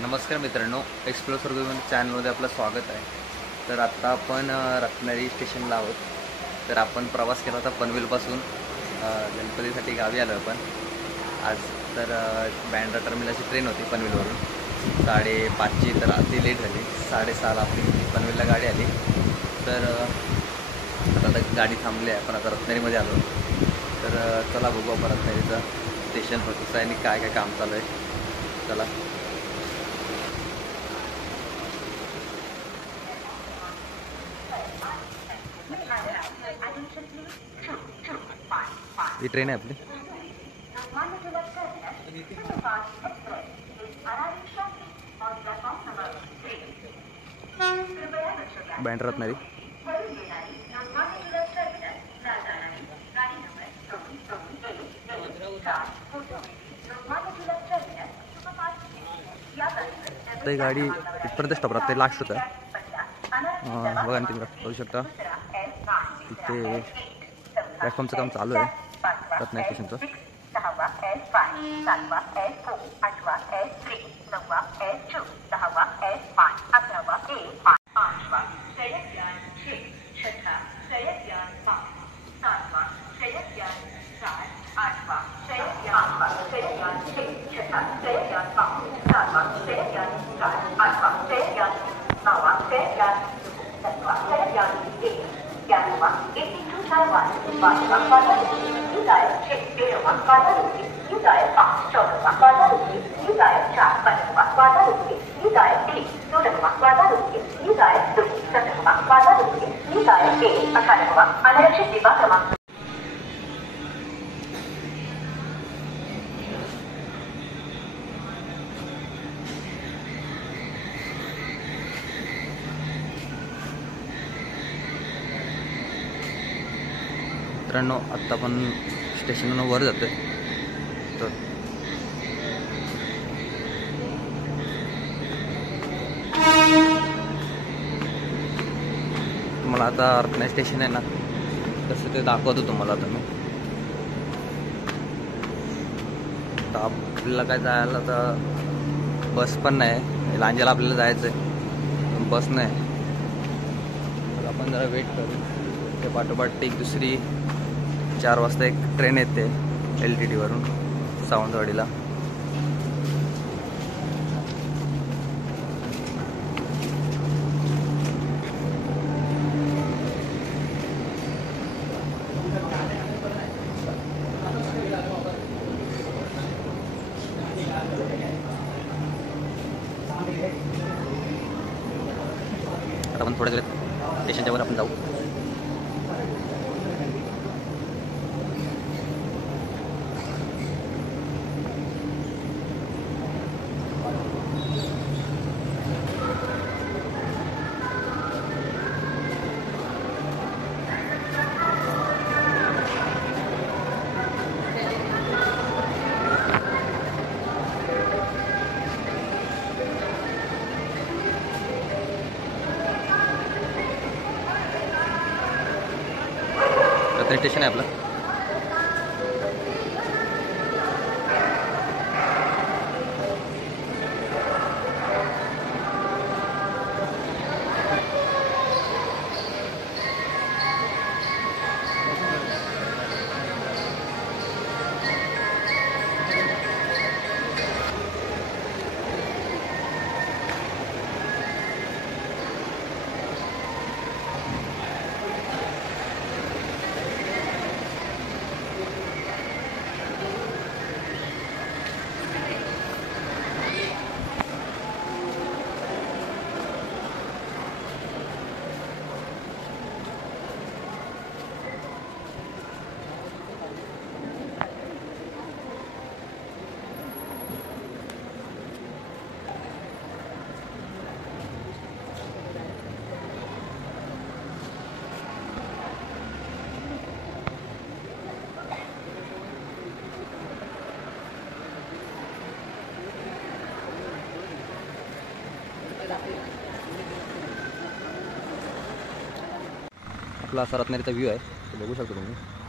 नमस्कार मित्रांनो, explore service चॅनलमध्ये आपलं स्वागत आहे. तर आत्ता आपण रत्नागिरी स्टेशनला आहोत. तर आपण प्रवास केला होता पनवेलपासून गणपतीसाठी गावी आलो आपण आज. तर बँड्रा टर्मिनलची ट्रेन होती पनवेलवरून 5:30ची, तर अति लेट झाली. 6:30ला आपली पनवेलला गाडी आली. तर आता गाडी थांबली आहे, आपण आता रत्नागिरीमध्ये आलो. तर चला बघू आपण रत्नागिरीचं स्टेशन कसं आहे आणि काय काय काम चालू आहे. चला. ही ट्रेन आहे आपली. बँड्रा रत्नागिरी. ही गाडी इथपर्यंत स्टॉप राहते, लास्ट होता. बघा तुम्ही बघू शकता इथे प्लॅटफॉर्मचं काम चालू आहे रत्नागिरी स्टेशनचं. मित्रांनो, आत्ता आपण स्टेशनवरून वर जातोय. तर तुम्हाला आता रत्नागिरी स्टेशन आहे ना, तसं ते दाखवतो तुम्हाला. आता मी आपल्याला काय जायला तर बस पण नाही. लांजाला आपल्याला जायचं आहे, बस नाही. तर आपण जरा वेट करू. ते पाठोपाठ एक दुसरी 4 वाजता एक ट्रेन येते LTT वरून सावंतवाडीला. आता आपण थोड्या वेळात स्टेशनच्या वर आपण जाऊ. स्टेशन आहे आपलं. आपला असा रत्नागिरीचा व्ह्यू आहे, बघू शकता तुम्ही.